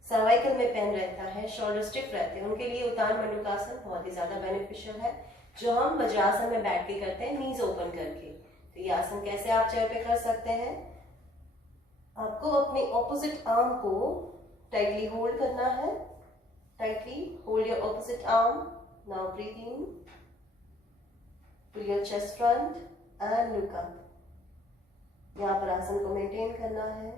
सर्वाइकल में पेन रहता है, शोल्डर स्टिफ रहते हैं, उनके लिए उत्तान मंडूकासन बहुत ही ज्यादा बेनिफिशियल है, जो हम वज्रासन में बैठ के करते हैं, नीज ओपन करके। तो ये आसन कैसे आप चेयर पे कर सकते हैं? आपको अपने ऑपोजिट आर्म को टाइटली होल्ड करना है। Tightly hold your opposite arm. Now breathe in, pull your chest front and look up. यहाँ पर आसन को मेंटेन करना है।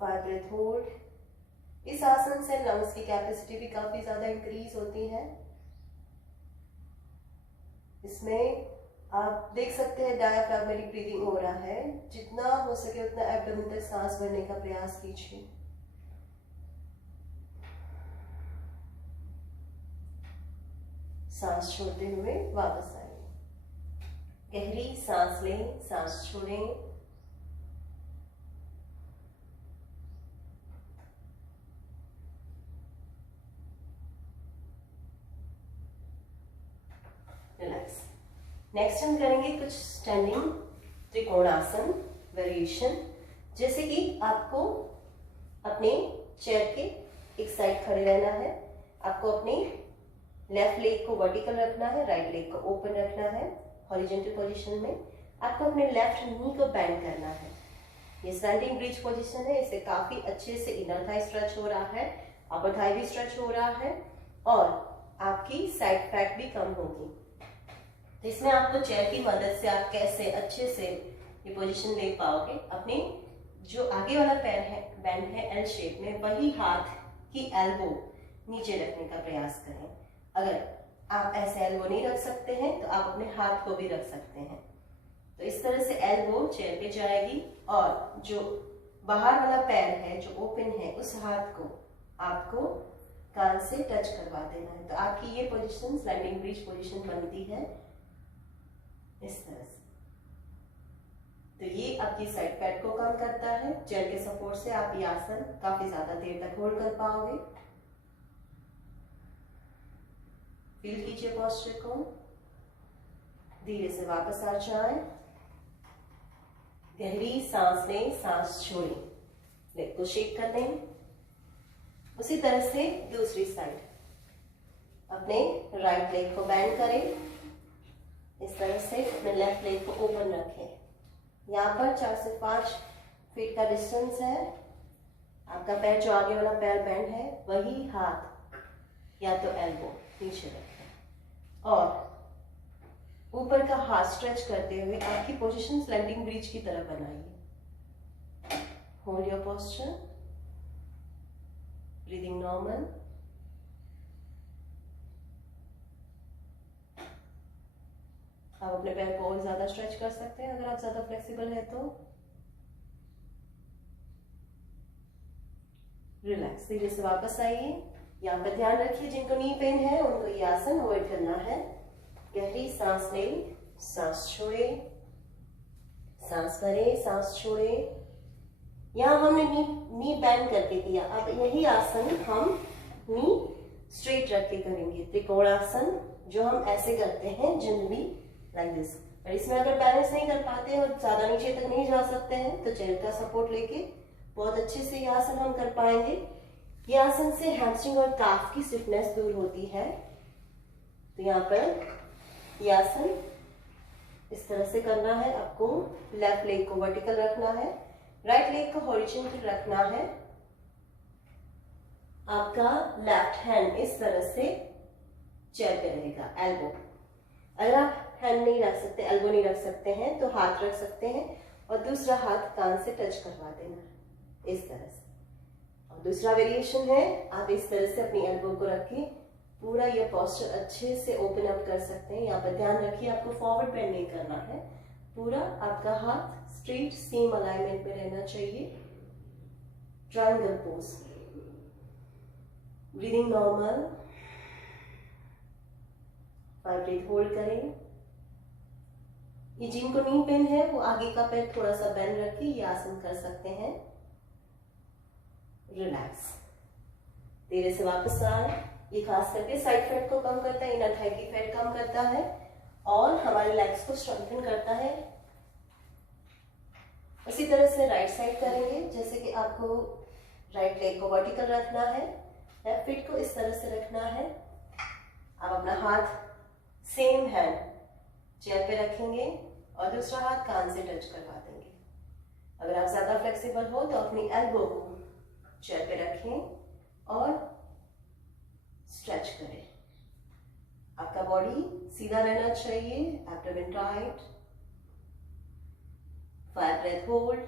5 ब्रेथ होल्ड। इस आसन से लंग्स की कैपेसिटी भी काफी ज्यादा इंक्रीज होती है। इसमें आप देख सकते हैं डायाफ्रागमेटिक ब्रीदिंग हो रहा है। जितना हो सके उतना एब्डोमेन तक सांस भरने का प्रयास कीजिए। सांस छोड़ते हुए वापस आइए। गहरी सांस लें, सांस छोड़ें। रिलैक्स। नेक्स्ट हम करेंगे कुछ स्टैंडिंग त्रिकोणासन वेरिएशन। जैसे कि आपको अपने चेयर के एक साइड खड़े रहना है। आपको अपने लेफ्ट लेग को वर्टिकल रखना है, राइट लेग को ओपन रखना है हॉरिजॉन्टल पोजीशन में। आपको अपने लेफ्ट नी को बेंड करना है। ये स्टैंडिंग ब्रिज पोजीशन है। इससे काफी अच्छे से इनर थाई स्ट्रेच हो रहा है, अपर थाई भी स्ट्रेच हो रहा है और आपकी साइड फैट भी कम होगी। तो इसमें आपको चेयर की मदद से आप कैसे अच्छे से ये पोजीशन ले पाओगे। अपने जो आगे वाला पैर है बैंड है एल शेप में, वही हाथ की एल्बो नीचे रखने का प्रयास करें। अगर आप ऐसे एल्बो नहीं रख सकते हैं तो आप अपने हाथ को भी रख सकते हैं। तो इस तरह से एल्बो चेयर पे जाएगी और जो बाहर वाला पैर है जो ओपन है उस हाथ को आपको कान से टच करवा देना है। तो आपकी ये पोजीशन स्टैंडिंग ब्रिज पोजीशन बनती है इस तरह से। तो ये आपकी साइड पैट को कम करता है। चेयर के सपोर्ट से आप ये आसन काफी ज्यादा देर तक होल्ड कर पाओगे। फील कीजिए पोस्चर को। धीरे से वापस आ जाएं। गहरी सांस लें, सांस छोड़ें। लेग को शेक कर लें। उसी तरह से दूसरी साइड अपने राइट लेग को बेंड करें। इस तरह से अपने लेफ्ट लेग को ओपन रखें। यहाँ पर 4 से 5 फीट का डिस्टेंस है। आपका पैर जो आगे वाला पैर बेंड है वही हाथ या तो एल्बो नीचे रखें और ऊपर का हाथ स्ट्रेच करते हुए आपकी पोजीशन स्लैंडिंग ब्रिज की तरह बनाइए। Hold your posture, breathing normal. आप अपने पैर को और ज्यादा स्ट्रेच कर सकते हैं अगर आप ज्यादा फ्लेक्सिबल है तो। रिलैक्स। धीरे से वापस आइए। यहाँ पर ध्यान रखिए जिनको नी पेन है उनको ये आसन अवॉइड करना है। गहरी सांस लें, सांस छोड़े, सांस भरे, सांस छोड़े। यहाँ हमने नी बेंड करके किया। अब यही आसन हम नी स्ट्रेट रख के करेंगे। त्रिकोणासन जो हम ऐसे करते हैं जनरली लाइक दिस। और इसमें अगर बैलेंस नहीं कर पाते और ज्यादा नीचे तक नहीं जा सकते हैं तो चेयर का सपोर्ट लेके बहुत अच्छे से ये आसन हम कर पाएंगे। ये आसन से हैमस्ट्रिंग और काफ की स्टिफनेस दूर होती है। तो यहाँ पर ये आसन इस तरह से करना है। आपको लेफ्ट लेग को वर्टिकल रखना है, राइट लेग को हॉरिजॉन्टल रखना है। आपका लेफ्ट हैंड इस तरह से चेयर पे रहेगा, एल्बो। अगर आप हैंड नहीं रख सकते, एल्बो नहीं रख सकते हैं तो हाथ रख सकते हैं और दूसरा हाथ कान से टच करवा देना इस तरह से। और दूसरा वेरिएशन है आप इस तरह से अपनी एल्बो को रखें पूरा ये पोस्चर अच्छे से ओपन अप कर सकते हैं। यहाँ पर ध्यान रखिए आपको फॉरवर्ड बेंड नहीं करना है, पूरा आपका हाथ स्ट्रेट सेम अलाइनमेंट में रहना चाहिए। Triangle pose, breathing normal, 5 breath hold करें। ये जिनको नी पेन है वो आगे का पैर थोड़ा सा बेंड रख के ये आसन कर सकते हैं। रिलैक्स, धीरे से वापस आए। ये खास करके साइड फैट को कम करता है, इनर थाई की फैट कम करता है और हमारे लेग्स को स्ट्रेंथन करता है। उसी तरह से राइट साइड करेंगे, जैसे कि आपको राइट लेग को वर्टिकल रखना है, लेफ्ट फीट को इस तरह से रखना है। आप अपना हाथ सेम हैंड चेयर पे रखेंगे और दूसरा हाथ कान से टच करवा देंगे। अगर आप ज्यादा फ्लेक्सिबल हो तो अपनी एल्बो को चेयर पे रखें और स्ट्रेच करें। आपका बॉडी सीधा रहना चाहिए, एब्डोमेन टाइट। 5 ब्रेथ होल्ड,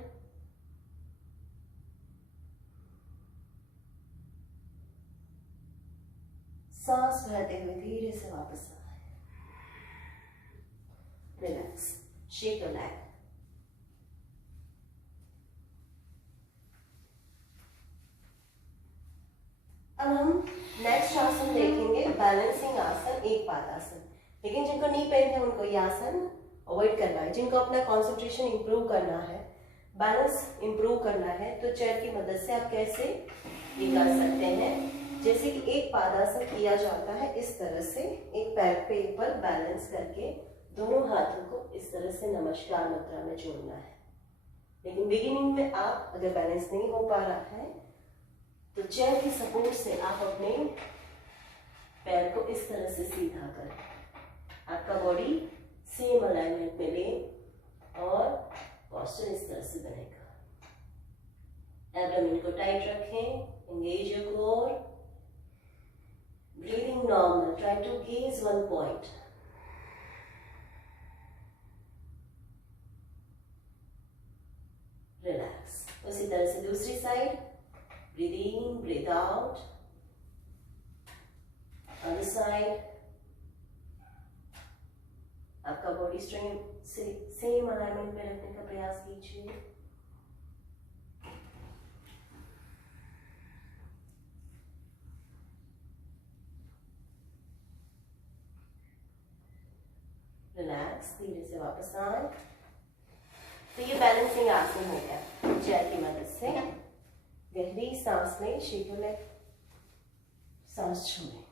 सांस भरते हुए धीरे से वापस आए। Relax, shake your leg. अब हम नेक्स्ट आसन देखेंगे, बैलेंसिंग आसन, एक पाद आसन। लेकिन जिनको नी पेन है उनको ये आसन अवॉइड करना है। जिनको अपना कंसंट्रेशन इंप्रूव करना है, बैलेंस इंप्रूव करना है, तो चेयर की मदद से आप कैसे ये कर सकते हैं। जैसे कि एक पादासन किया जाता है इस तरह से, एक पैर पे ऊपर बैलेंस करके दोनों हाथों को इस तरह से नमस्कार मुद्रा में जोड़ना है। लेकिन बिगिनिंग में आप अगर बैलेंस नहीं हो पा रहा है तो चेयर की सपोर्ट से आप अपने पैर को इस तरह से सीधा करें। आपका बॉडी सेम अलाइनमेंट में ले और पोस्चर इस तरह से बनेगा। एब्डोमेन को टाइट रखें, engage your core, breathing normal, try to gaze one point. Relax. उसी तरह से दूसरी side, breathe in, breathe out. Other side. आपका बॉडी स्ट्रेंथ से सेम अलाइनमेंट में रखने का प्रयास कीजिए। रिलैक्स, धीरे से वापस आए। तो ये बैलेंसिंग आसन हो गया चेयर की मदद से। गहरी सांस लें, शेक योर लेग, सांस छोड़ें।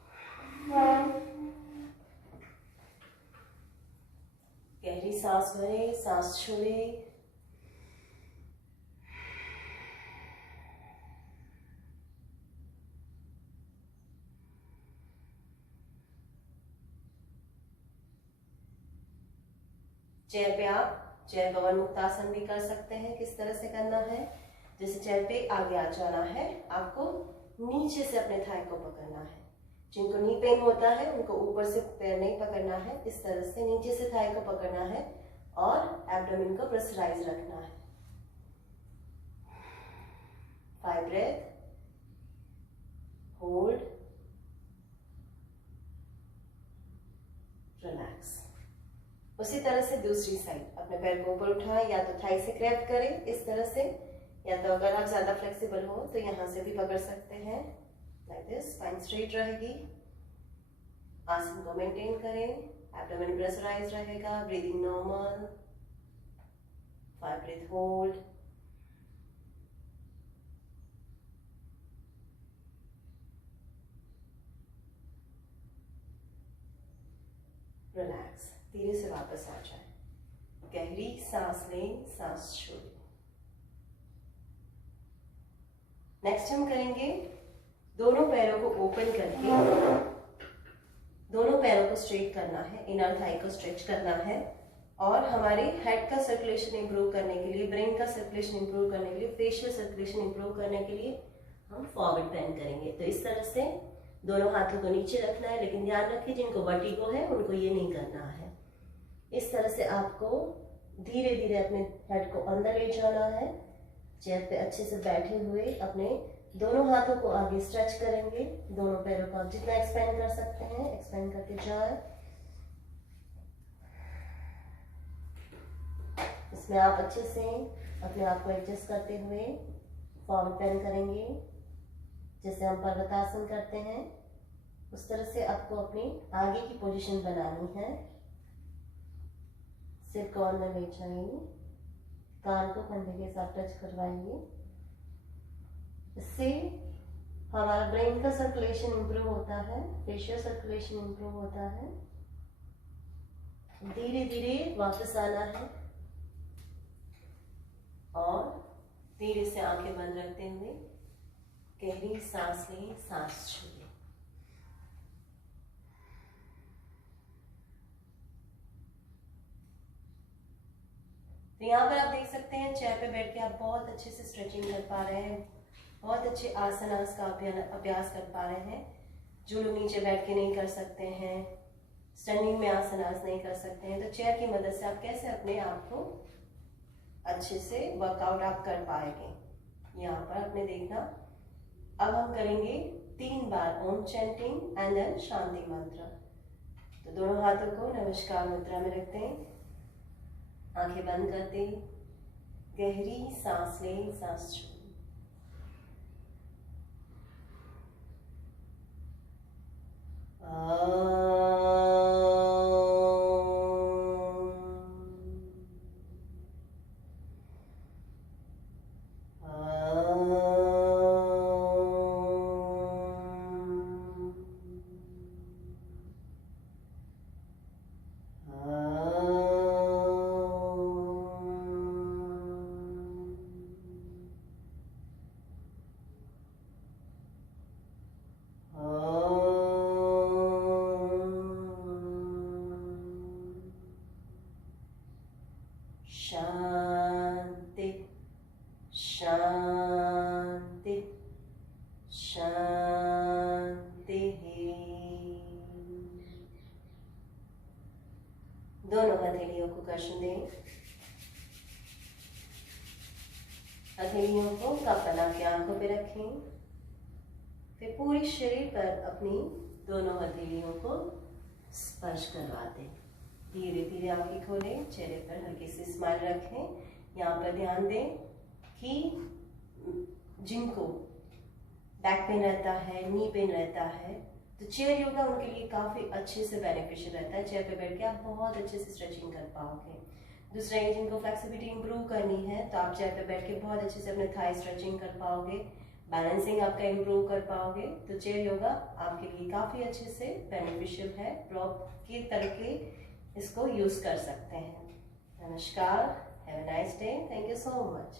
गहरी सांस भरें, सांस छोड़ें। चेयर पे आप चेयर गवन मुक्तासन भी कर सकते हैं। किस तरह से करना है, जैसे चेयर पे आगे आ जाना है, आपको नीचे से अपने थाई को पकड़ना है। जिनको नी पेन होता है उनको ऊपर से पैर नहीं पकड़ना है, इस तरह से नीचे से थाई को पकड़ना है और एब्डोमेन को प्रेशराइज रखना है। 5 ब्रेथ होल्ड, रिलैक्स। उसी तरह से दूसरी साइड, अपने पैर को ऊपर उठाएं, या तो थाई से ग्रैब करें इस तरह से, या तो अगर आप ज्यादा फ्लेक्सिबल हो तो यहां से भी पकड़ सकते हैं। लाइक दिस, स्पाइन स्ट्रेट रहेगी। आसन को मेंटेन करें, एब्डोमेन प्रेशराइज रहेगा, breathing normal, 5 breath hold, relax. धीरे से वापस आ जाए, गहरी सांस लें, सांस छोड़ें। नेक्स्ट हम करेंगे दोनों पैरों को ओपन करके, दोनों पैरों को स्ट्रेट करना है, इनर थाई को स्ट्रेच करना है और हमारे हेड का सर्कुलेशन इंप्रूव करने के लिए, ब्रेन का सर्कुलेशन इंप्रूव करने के लिए, फेशियल सर्कुलेशन इंप्रूव करने के लिए हम फॉरवर्ड बेंड करेंगे। तो इस तरह से दोनों हाथों को नीचे रखना है, लेकिन ध्यान रखिए जिनको वर्टिगो है उनको ये नहीं करना है। इस तरह से आपको धीरे धीरे अपने हेड को अंदर ले जाना है। चेयर पे अच्छे से बैठे हुए अपने दोनों हाथों को आगे स्ट्रेच करेंगे, दोनों पैरों को आप जितना एक्सपेंड कर सकते हैं एक्सपेंड करके जाए। इसमें आप अच्छे से अपने आप को एडजस्ट करते हुए फॉर्म पेन करेंगे, जैसे हम पर्वतासन करते हैं उस तरह से आपको अपनी आगे की पोजीशन बनानी है। सिर कॉर्नर में ले जाइए, कान को कंधे के साथ टच करवाइए। इससे हमारा ब्रेन का सर्कुलेशन इंप्रूव होता है, फेशियल सर्कुलेशन इंप्रूव होता है। धीरे धीरे वापस आना है और धीरे से आंखें बंद रखते हुए गहरी सांस लें, सांस छोड़ें। तो यहाँ पर आप देख सकते हैं चेयर पे बैठ के आप बहुत अच्छे से स्ट्रेचिंग कर पा रहे हैं, बहुत अच्छे आसनास का अभ्यास कर पा रहे हैं। जो लोग नीचे बैठ के नहीं कर सकते हैं, स्टैंडिंग में आसनास नहीं कर सकते हैं, तो चेयर की मदद से आप कैसे अपने आप को अच्छे से वर्कआउट आप कर पाएंगे। यहाँ पर आपने देखना। अब हम करेंगे 3 बार ओम चैंटिंग एंड देन शांति मंत्र। तो दोनों हाथों को नमस्कार मुद्रा में रखते हैं, आंखें बंद करते, गहरी सांस लें, सांस छोड़ें। शांति शांति शांति। दोनों हथेलियों को कर्षण दें, हथेलियों को कप बना के आंखों पे रखें, फिर पूरे शरीर पर अपनी दोनों हथेलियों को स्पर्श करवा दें। धीरे धीरे आंखें खोलें, चेहरे पर हल्की सी स्माइल रखें। यहाँ पर ध्यान दें कि जिनको बैक पेन रहता है, नी पेन रहता है, तो चेयर योगा उनके लिए काफ़ी अच्छे से बेनिफिशियल रहता है। चेयर पे बैठ के आप बहुत अच्छे से स्ट्रेचिंग कर पाओगे। दूसरा ये, जिनको फ्लेक्सिबिलिटी इंप्रूव करनी है तो आप चेयर पे बैठ के बहुत अच्छे से अपने थाई स्ट्रेचिंग कर पाओगे, बैलेंसिंग आपका इंप्रूव कर पाओगे। तो चेयर योगा आपके लिए काफ़ी अच्छे से बेनिफिशियल है। प्रॉपर तरीके इसको यूज कर सकते हैं। नमस्कार, have a nice day, thank you so much.